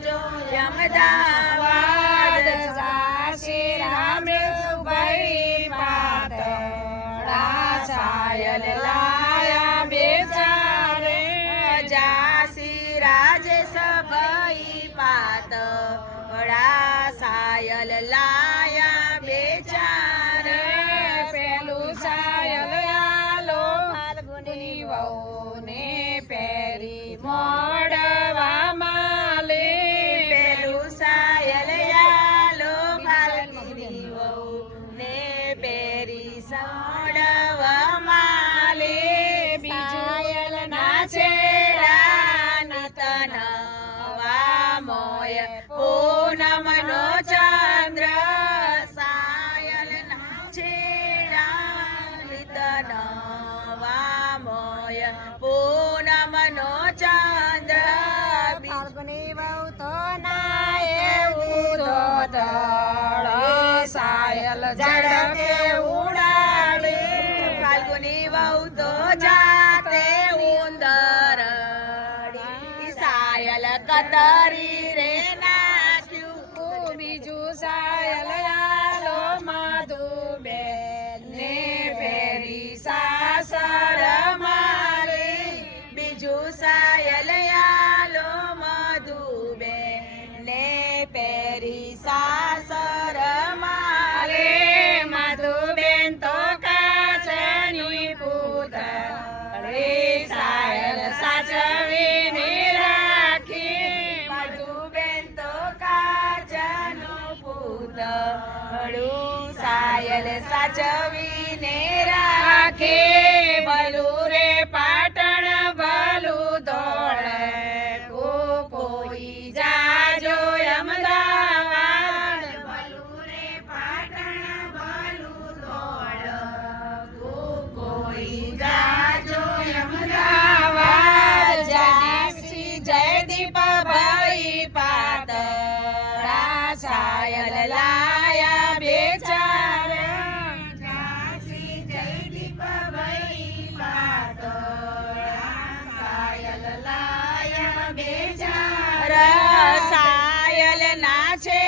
જો અમદાવાદ ઝાંસી રામે ભાઈ પાતળા સાયલ લાયા બેચારે ઝાંસી રાજે સભાઈ પાતળા સાયલ લાયા બેચારે પેલું સાયલ આલો ફાલ્ગુની વહુને પહેરી મોડવા માલે પેલું સાયલ આલો ફાલ્ગુની વહુને પહેરી સોડવા માલે બીજું ના છેડા નતન મોય પૂનમનો ચંદ્ર સાયલ ના છેડા નિતન મોય પૂનમનો ચંદ્ર ફાલ્ગુની વહુ તો નાય ઉદોતળ સાયલ ઝડપે ઉડાડે ફાલ્ગુની વહુ તો જાતે ઉંદર સાયલ કતરી રે નાખ્યું બીજું સાયલ આલો મધુબેન ને ફેરી સાસર મારે બીજું સાયલ આલો મધુબેન ને ફેરી સાસર મારે મધુબેન તો કાચની પૂતળી સાયલ સાચવીને સાયલ સાચવીને રાખે ભલું રે પાટણ ભલું દોડે કોઈ જાજો અમદાવાદ ભલું રે પાટણ ભલું દોડ કોઈ જાજો અમદાવાદ જયદીપ ભાઈ પાતળા સાયલ લાયા બેચારે ઝાંસી જયદીપ ભાઈ પાતળા સાયલ લાયા બેચારે સાયલ ના છે